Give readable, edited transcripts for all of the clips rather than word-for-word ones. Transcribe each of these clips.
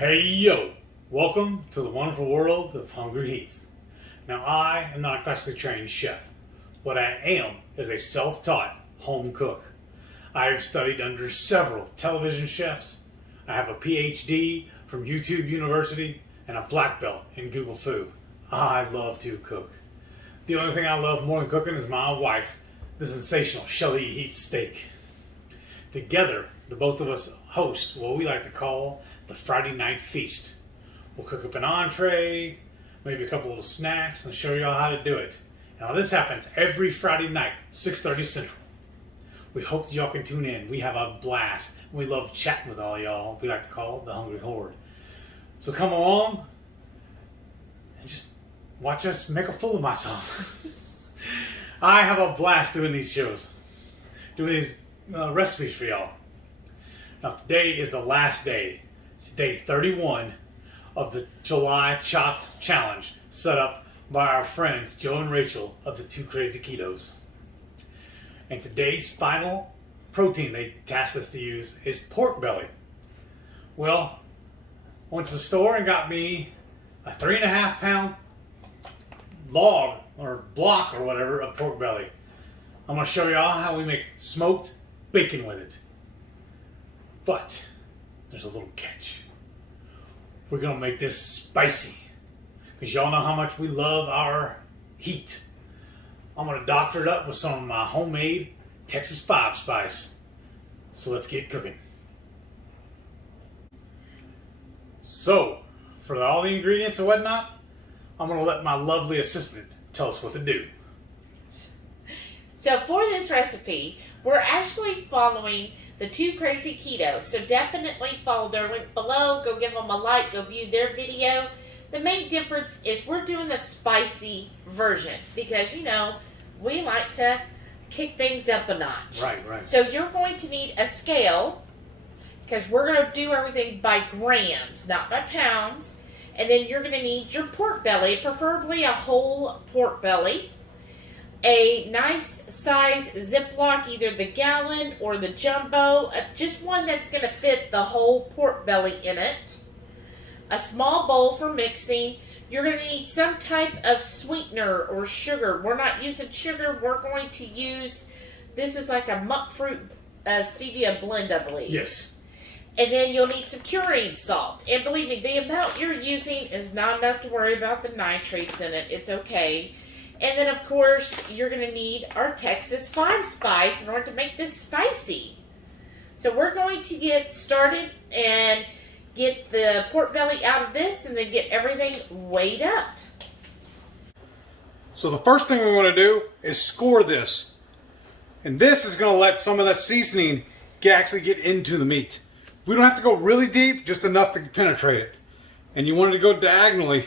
Hey yo! Welcome to the wonderful world of HungryHeath. Now I am not a classically trained chef. What I am is a self-taught home cook. I have studied under several television chefs. I have a PhD from YouTube University and a black belt in Google Food. I love to cook. The only thing I love more than cooking is my wife, the sensational Shelly eats steak. Together, the both of us host what we like to call the Friday Night Feast. We'll cook up an entree, maybe a couple of snacks, and show y'all how to do it. Now this happens every Friday night, 6:30 Central. We hope that y'all can tune in. We have a blast. We love chatting with all y'all. We like to call it the Hungry Horde. So come along and just watch us make a fool of myself. I have a blast doing these shows, doing these recipes for y'all. Now today is the last day. It's day 31 of the July Chopped Challenge set up by our friends Joe and Rachel of the Two Crazy Ketos. And today's final protein they tasked us to use is pork belly. Well, I went to the store and got me a 3.5 pound log or block or whatever of pork belly. I'm going to show y'all how we make smoked bacon with it. But there's a little catch. We're going to make this spicy because y'all know how much we love our heat. I'm going to doctor it up with some of my homemade Texas 5 spice. So let's get cooking. So, for all the ingredients and whatnot, I'm going to let my lovely assistant tell us what to do. So for this recipe, we're actually following the Two Crazy Keto. So definitely follow their link below. Go give them a like. Go view their video. The main difference is we're doing the spicy version because, you know, we like to kick things up a notch. Right. So you're going to need a scale because we're going to do everything by grams, not by pounds. And then you're going to need your pork belly, preferably a whole pork belly. A nice size Ziploc, either the gallon or the jumbo, just one that's going to fit the whole pork belly in it. A small bowl for mixing. You're going to need some type of sweetener or sugar. We're not using sugar. We're going to use, this is like a monk fruit stevia blend, I believe. Yes. And then you'll need some curing salt. And believe me, the amount you're using is not enough to worry about the nitrates in it. It's okay. And then, of course, you're going to need our Texas 5 spice in order to make this spicy. So we're going to get started and get the pork belly out of this and then get everything weighed up. So the first thing we want to do is score this. And this is going to let some of that seasoning actually get into the meat. We don't have to go really deep, just enough to penetrate it. And you want it to go diagonally,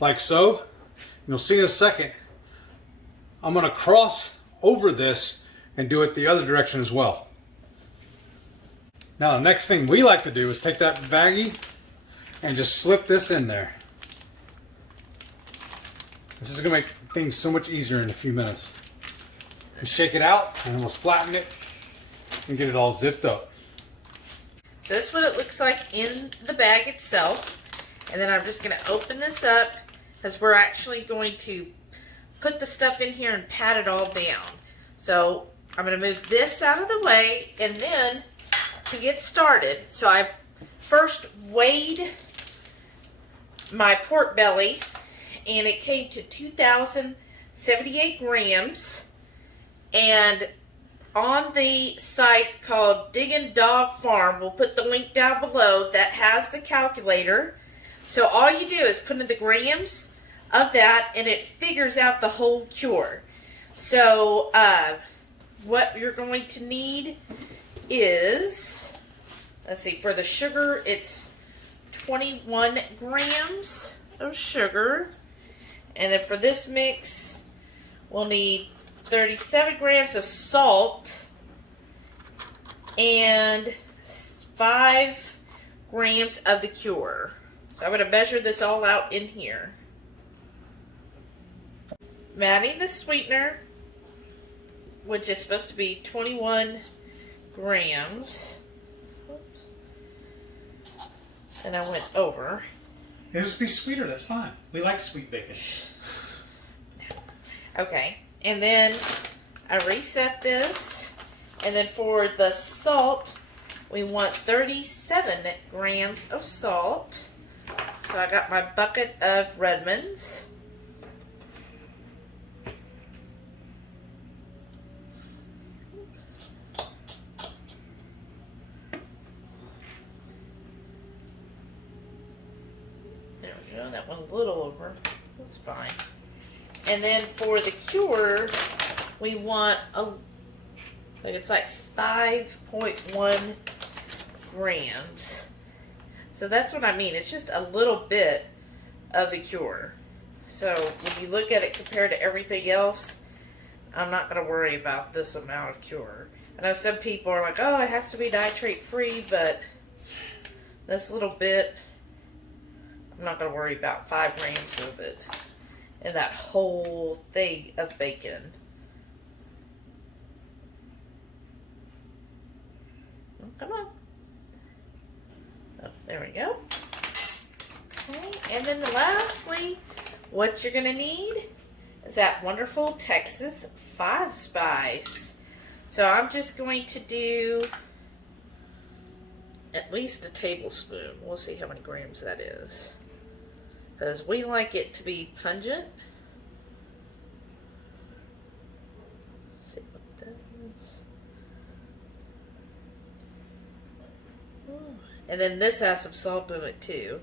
like so. You'll see in a second, I'm going to cross over this and do it the other direction as well. Now the next thing we like to do is take that baggie and just slip this in there. This is going to make things so much easier in a few minutes. And shake it out and we'll flatten it and get it all zipped up. So this is what it looks like in the bag itself. And then I'm just going to open this up because we're actually going to put the stuff in here and pat it all down. So I'm going to move this out of the way, and then to get started, so I first weighed my pork belly and it came to 2,078 grams. And on the site called Diggin' Dog Farm, we'll put the link down below, that has the calculator. So all you do is put in the grams of that and it figures out the whole cure. So what you're going to need is, let's see, for the sugar it's 21 grams of sugar. And then for this mix we'll need 37 grams of salt and 5 grams of the cure. So I'm going to measure this all out in here. I'm adding the sweetener, which is supposed to be 21 grams. Oops. and I went over. It'll just be sweeter, that's fine. We like sweet bacon. Okay, and then I reset this, and then for the salt, we want 37 grams of salt. So I got my bucket of Redmonds. There we go, that one a little over. That's fine. And then for the cure, we want it's like 5.1 grams. So that's what I mean. It's just a little bit of a cure. So when you look at it compared to everything else, I'm not going to worry about this amount of cure. I know some people are like, oh, it has to be nitrate free, but this little bit, I'm not going to worry about 5 grams of it in that whole thing of bacon. Oh, come on. Oh, there we go. Okay, and then lastly, what you're gonna need is that wonderful Texas 5 spice. So I'm just going to do at least a tablespoon. We'll see how many grams that is, because we like it to be pungent. Let's see what that is. Oh. And then this has some salt in it too.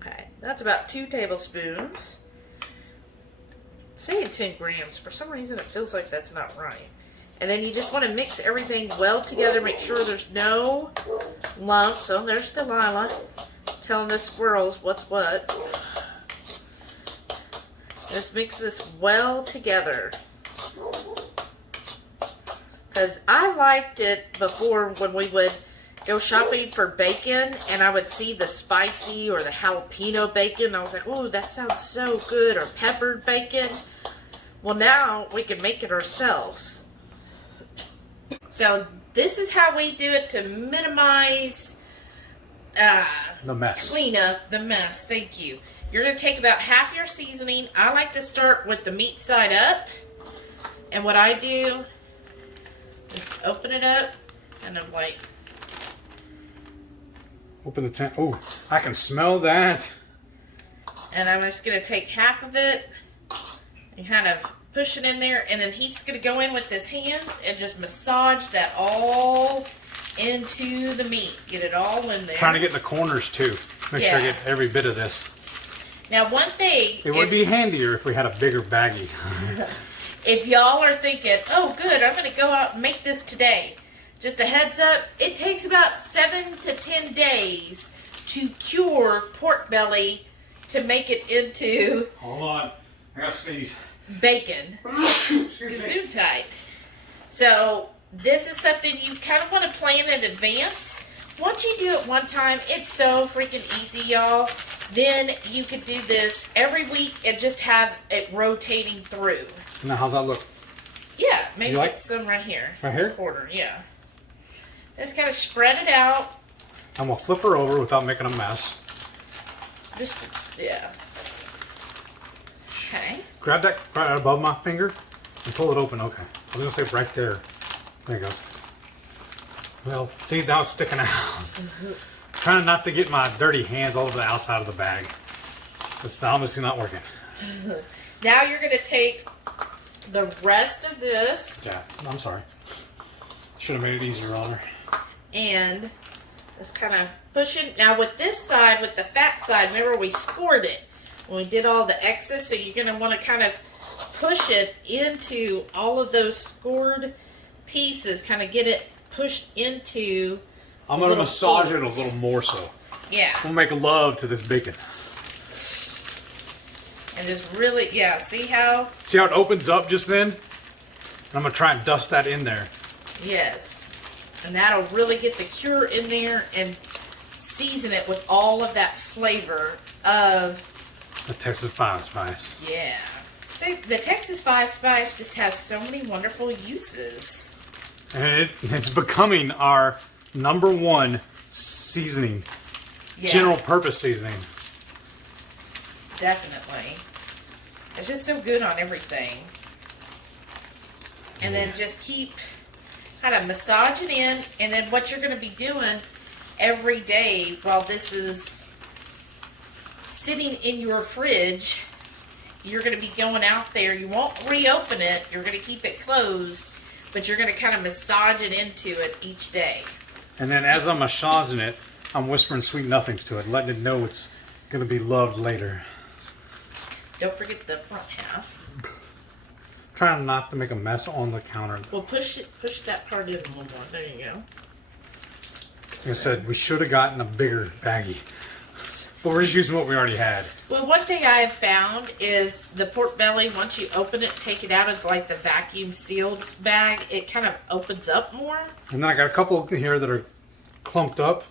Okay, that's about 2 tablespoons. Saying 10 grams. For some reason it feels like that's not right. And then you just want to mix everything well together. Make sure there's no lumps. Oh, there's Delilah telling the squirrels what's what. Just mix this well together. Because I liked it before when we would go shopping for bacon and I would see the spicy or the jalapeno bacon. I was like, oh, that sounds so good. Or peppered bacon. Well, now we can make it ourselves. So this is how we do it to minimize the mess. Clean up the mess. Thank you. You're going to take about half your seasoning. I like to start with the meat side up. And what I do is open it up, kind of like... Open the tent. Oh, I can smell that. And I'm just going to take half of it and kind of push it in there. And then Heath's going to go in with his hands and just massage that all into the meat. Get it all in there. Trying to get in the corners too. Make sure I get every bit of this. Now one thing... It would be handier if we had a bigger baggie. If y'all are thinking, oh good, I'm going to go out and make this today. Just a heads up, it takes about 7 to 10 days to cure pork belly to make it into... Hold on, I gotta sneeze. Bacon. Gesundheit. So this is something you kind of want to plan in advance. Once you do it one time, it's so freaking easy, y'all. Then you could do this every week and just have it rotating through. Now, how's that look? Yeah, maybe get some right here. Right here? Quarter, yeah. Just kind of spread it out. I'm gonna flip her over without making a mess. Just, yeah. Okay. Grab that right above my finger and pull it open. Okay. I was gonna say right there. There it goes. Well, see, now it's sticking out. Trying not to get my dirty hands all over the outside of the bag. It's obviously not working. Now you're going to take the rest of this. Yeah, I'm sorry. Should have made it easier on her. And just kind of push it. Now with this side, with the fat side, remember we scored it when we did all the excess. So you're going to want to kind of push it into all of those scored pieces. Kind of get it pushed into... I'm going to massage it a little more so. Yeah. I'm going to make love to this bacon. And just really, yeah, see how... See how it opens up just then? And I'm going to try and dust that in there. Yes. And that'll really get the cure in there and season it with all of that flavor of... The Texas 5 spice. Yeah. See, the Texas 5 spice just has so many wonderful uses. And it's becoming our #1 seasoning. Yeah, General purpose seasoning. definitely. It's just so good on everything. And then just keep kind of massaging in, and then what you're going to be doing every day while this is sitting in your fridge, you're going to be going out there. You won't reopen it. You're going to keep it closed, but you're going to kind of massage it into it each day. And then as I'm massaging it, I'm whispering sweet nothings to it, letting it know it's going to be loved later. Don't forget the front half. Trying not to make a mess on the counter. Well, push that part in a little more. There you go. Like I said, we should have gotten a bigger baggie. But we're just using what we already had. Well, one thing I have found is the pork belly, once you open it, take it out of like the vacuum sealed bag, it kind of opens up more. And then I got a couple here that are clumped up.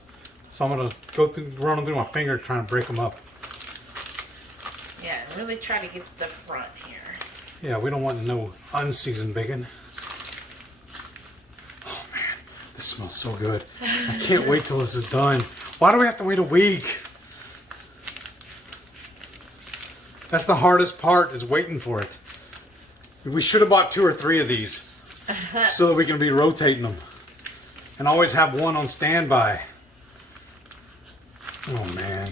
So I'm going to go through, run them through my finger trying to break them up. Yeah, and really try to get to the front here. Yeah, we don't want no unseasoned bacon. Oh man, this smells so good. I can't wait till this is done. Why do we have to wait a week? That's the hardest part, is waiting for it. We should have bought 2 or 3 of these so that we can be rotating them. And always have one on standby. Oh man.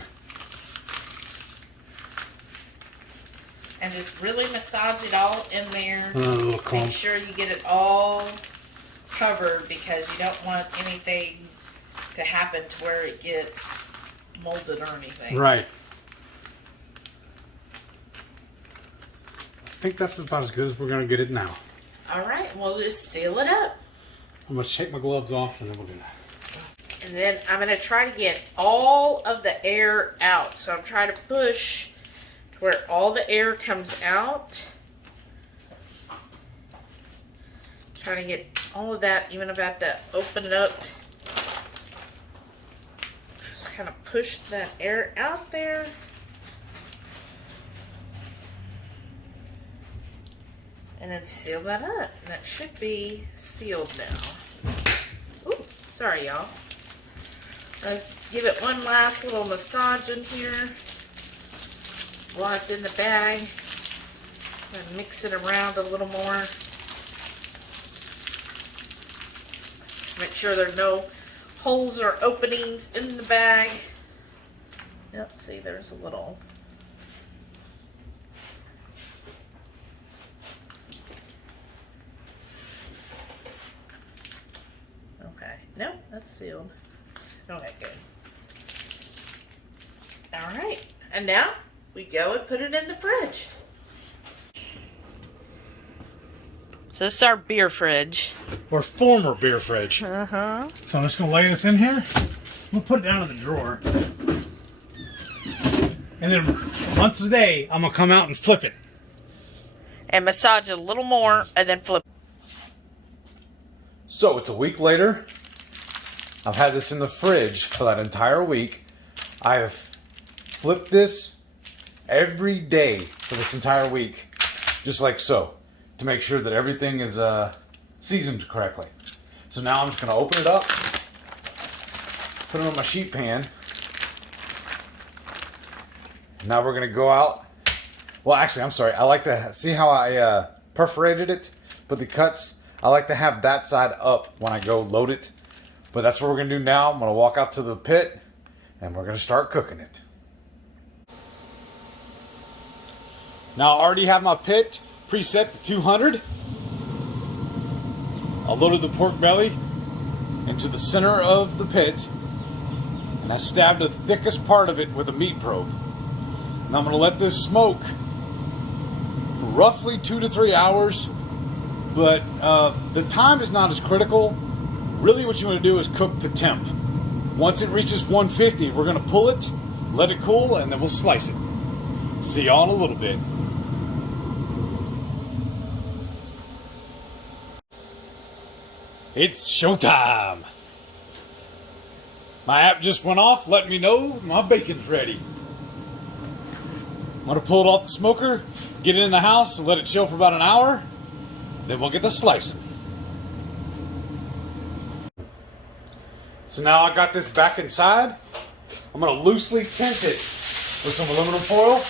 And just really massage it all in there. A little clump. Make sure you get it all covered, because you don't want anything to happen to where it gets molded or anything. Right. I think that's about as good as we're going to get it now. All right, we'll just seal it up. I'm going to take my gloves off and then we'll do that. And then I'm going to try to get all of the air out. So I'm trying to push to where all the air comes out. Trying to get all of that, even about to open it up. Just kind of push that air out there. And then seal that up. And that should be sealed now. Ooh, sorry y'all. Let's give it one last little massage in here while it's in the bag. And mix it around a little more. Make sure there's no holes or openings in the bag. Yep, see, there's a little. Okay, no, that's sealed. Okay, good. All right, and now we go and put it in the fridge. So this is our beer fridge. Or former beer fridge. Uh-huh. So I'm just going to lay this in here. We'll put it down in the drawer. And then once a day, I'm going to come out and flip it. And massage it a little more and then flip. So it's a week later. I've had this in the fridge for that entire week. I have flipped this every day for this entire week. Just like so. To make sure that everything is seasoned correctly. So now I'm just going to open it up. Put them in my sheet pan. Now we're going to go out. Well, actually, I'm sorry. I like to see how I perforated it. Put the cuts. I like to have that side up when I go load it. But that's what we're going to do now. I'm going to walk out to the pit and we're going to start cooking it. Now I already have my pit preset to 200. I loaded the pork belly into the center of the pit and I stabbed the thickest part of it with a meat probe. Now I'm going to let this smoke for roughly 2 to 3 hours, but the time is not as critical. Really what you want to do is cook to temp. Once it reaches 150, we're going to pull it, let it cool, and then we'll slice it. See y'all in a little bit. It's showtime. My app just went off, letting me know my bacon's ready. I'm going to pull it off the smoker, get it in the house, and let it chill for about an hour. Then we'll get the slicing. So now I got this back inside. I'm going to loosely tint it with some aluminum foil.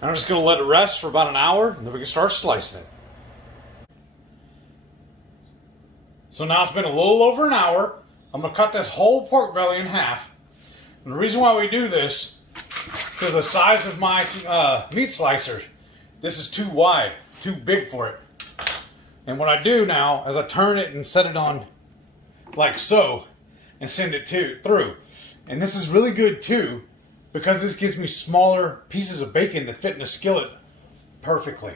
And I'm just going to let it rest for about an hour, and then we can start slicing it. So now it's been a little over an hour. I'm going to cut this whole pork belly in half. And the reason why we do this, because the size of my meat slicer, this is too wide, too big for it. And what I do now is I turn it and set it on like so and send it through. And this is really good too, because this gives me smaller pieces of bacon that fit in a skillet perfectly.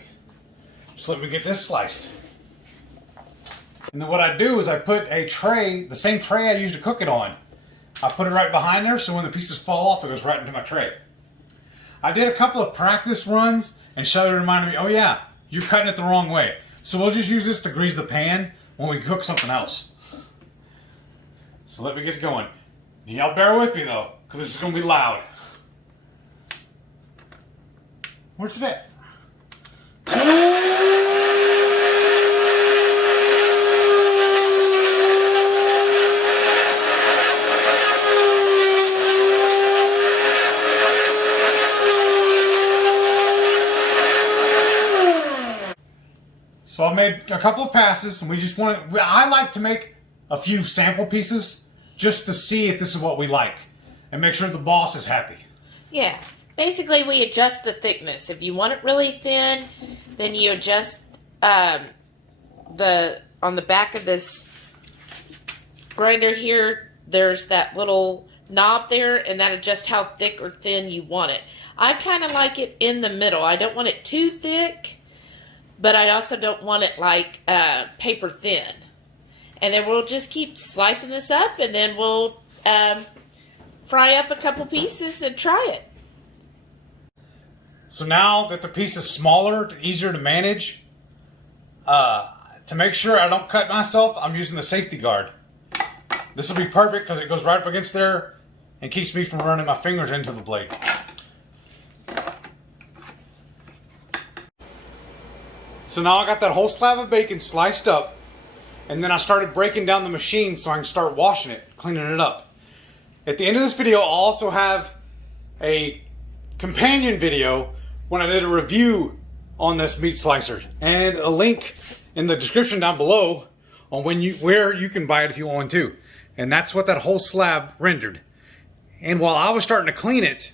Just let me get this sliced. And then what I do is I put a tray, the same tray I used to cook it on. I put it right behind there, so when the pieces fall off, it goes right into my tray. I did a couple of practice runs, and Shelly reminded me, oh yeah, you're cutting it the wrong way. So we'll just use this to grease the pan when we cook something else. So let me get going. Y'all bear with me though, because this is going to be loud. Where's the bit? So I made a couple of passes, and we just want to, I like to make a few sample pieces just to see if this is what we like and make sure the boss is happy. Yeah. Basically, we adjust the thickness. If you want it really thin, then you adjust on the back of this grinder here, there's that little knob there, and that adjusts how thick or thin you want it. I kind of like it in the middle. I don't want it too thick, but I also don't want it like paper thin. And then we'll just keep slicing this up, and then we'll fry up a couple pieces and try it. So now that the piece is smaller, easier to manage, to make sure I don't cut myself, I'm using the safety guard. This will be perfect because it goes right up against there and keeps me from running my fingers into the blade. So now I got that whole slab of bacon sliced up, and then I started breaking down the machine so I can start washing it, cleaning it up. At the end of this video, I'll also have a companion video when I did a review on this meat slicer, and a link in the description down below on where you can buy it if you want to. And that's what that whole slab rendered. And while I was starting to clean it,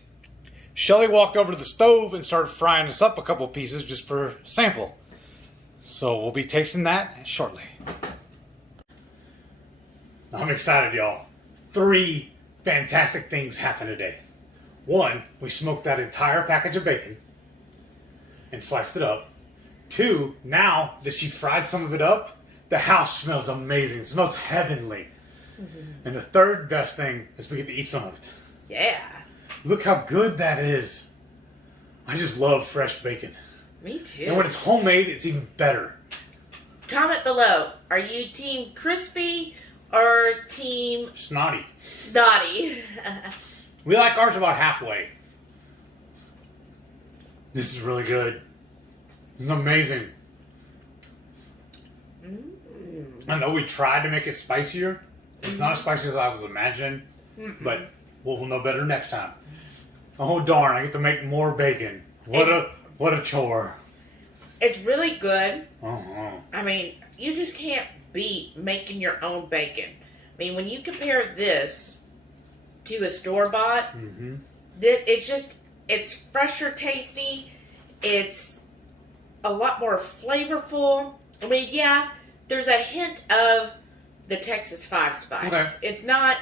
Shelly walked over to the stove and started frying us up a couple pieces just for sample. So we'll be tasting that shortly. I'm excited, y'all. 3 fantastic things happened today. 1, we smoked that entire package of bacon and sliced it up. 2, now that she fried some of it up, the house smells amazing. It smells heavenly. Mm-hmm. And the 3rd best thing is we get to eat some of it. Yeah. Look how good that is. I just love fresh bacon. Me too. And when it's homemade, it's even better. Comment below. Are you team crispy or team Snotty. snotty? We like ours about halfway. This is really good. It's amazing. I know we tried to make it spicier. It's not as spicy as I was imagining, but we'll know better next time. Oh darn! I get to make more bacon. What a chore. It's really good. Uh-huh. I mean, you just can't beat making your own bacon. I mean, when you compare this to a store-bought, it's fresher tasty. It's a lot more flavorful. I mean, yeah, there's a hint of the Texas 5 spice. Okay. It's not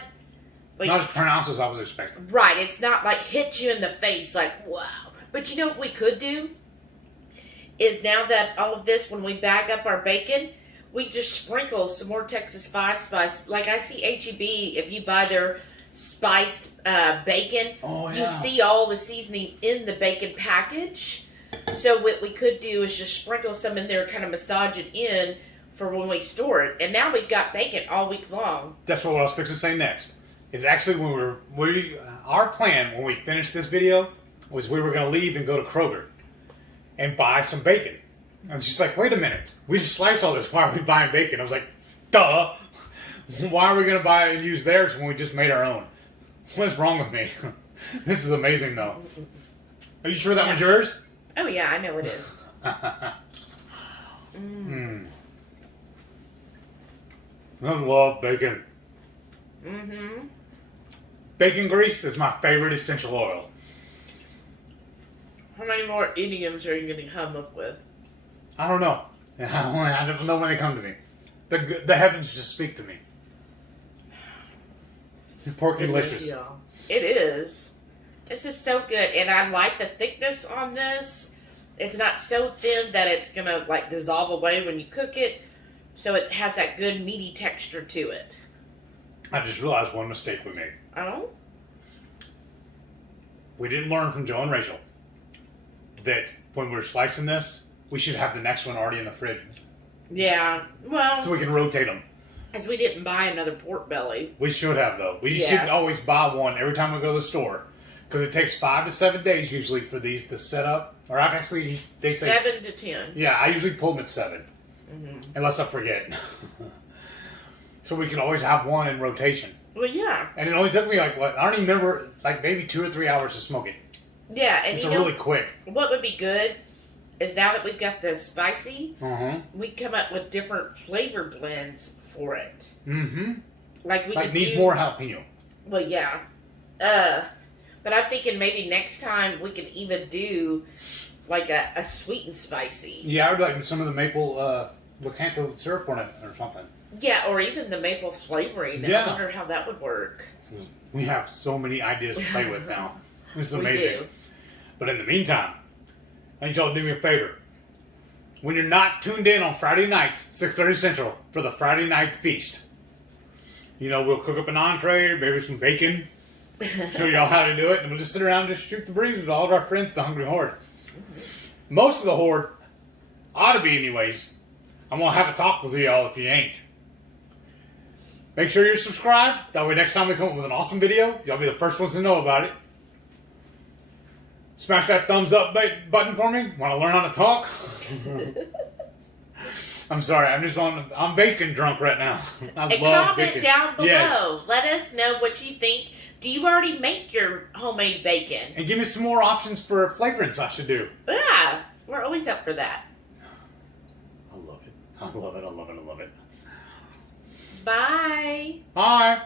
like, not as pronounced as I was expecting. Right. It's not like hit you in the face like, wow. But you know what we could do? Is now that all of this, when we bag up our bacon, we just sprinkle some more Texas 5 spice. Like I see H-E-B, if you buy their spiced bacon, you see all the seasoning in the bacon package. So what we could do is just sprinkle some in there, kind of massage it in for when we store it. And now we've got bacon all week long. That's what I was fixing to say next. Is actually when our plan when we finished this video was we were going to leave and go to Kroger and buy some bacon. And she's like, wait a minute, we just sliced all this. Why are we buying bacon? I was like, duh. Why are we going to buy and use theirs when we just made our own? What's wrong with me? This is amazing, though. Are you sure that one's yours? Oh, yeah, I know it is. I love bacon. Mm-hmm. Bacon grease is my favorite essential oil. How many more idioms are you going to come up with? I don't know. I don't know when they come to me. The heavens just speak to me. Pork delicious. Y'all. It is. This is so good, and I like the thickness on this. It's not so thin that it's going to like dissolve away when you cook it, so it has that good meaty texture to it. I just realized one mistake we made. Oh? We didn't learn from Joe and Rachel that when we're slicing this, we should have the next one already in the fridge. Yeah, well, So we can rotate them. as we didn't buy another pork belly. We should have, though. We Yeah. shouldn't always buy one every time we go to the store. Because it takes 5 to 7 days usually for these to set up. Or actually, they say... 7 to 10. Yeah, I usually pull them at 7. Mm-hmm. Unless I forget. So we can always have one in rotation. Well, yeah. And it only took me like, what? I don't even remember, like maybe 2 or 3 hours to smoke it. Yeah, and It's you a know really quick. what would be good is now that we've got the spicy, Mm-hmm. we come up with different flavor blends for it. Mm-hmm. Like we Like could needs do, more jalapeno. Well, yeah. But I'm thinking maybe next time we can even do like a sweet and spicy. Yeah, I would like some of the maple, Lakanto syrup on it or something. Yeah, or even the maple flavoring. Yeah. I wonder how that would work. We have so many ideas to play with now. This is We amazing. do. But in the meantime, I need y'all to do me a favor. When you're not tuned in on Friday nights, 6:30 Central, for the Friday night feast, you know, we'll cook up an entree, maybe some bacon, show y'all how to do it, and we'll just sit around and just shoot the breeze with all of our friends, the Hungry Horde. Most of the Horde ought to be anyways. I'm going to have a talk with y'all if you ain't. Make sure you're subscribed. That way next time we come up with an awesome video, y'all be the first ones to know about it. Smash that thumbs up button for me. Want to learn how to talk? I'm sorry, I'm bacon drunk right now. I And love comment bacon. down below. Yes. Let us know what you think. Do you already make your homemade bacon? And give me some more options for flavorings I should do. Yeah, we're always up for that. I love it. I love it. I love it. I love it. Bye. Bye.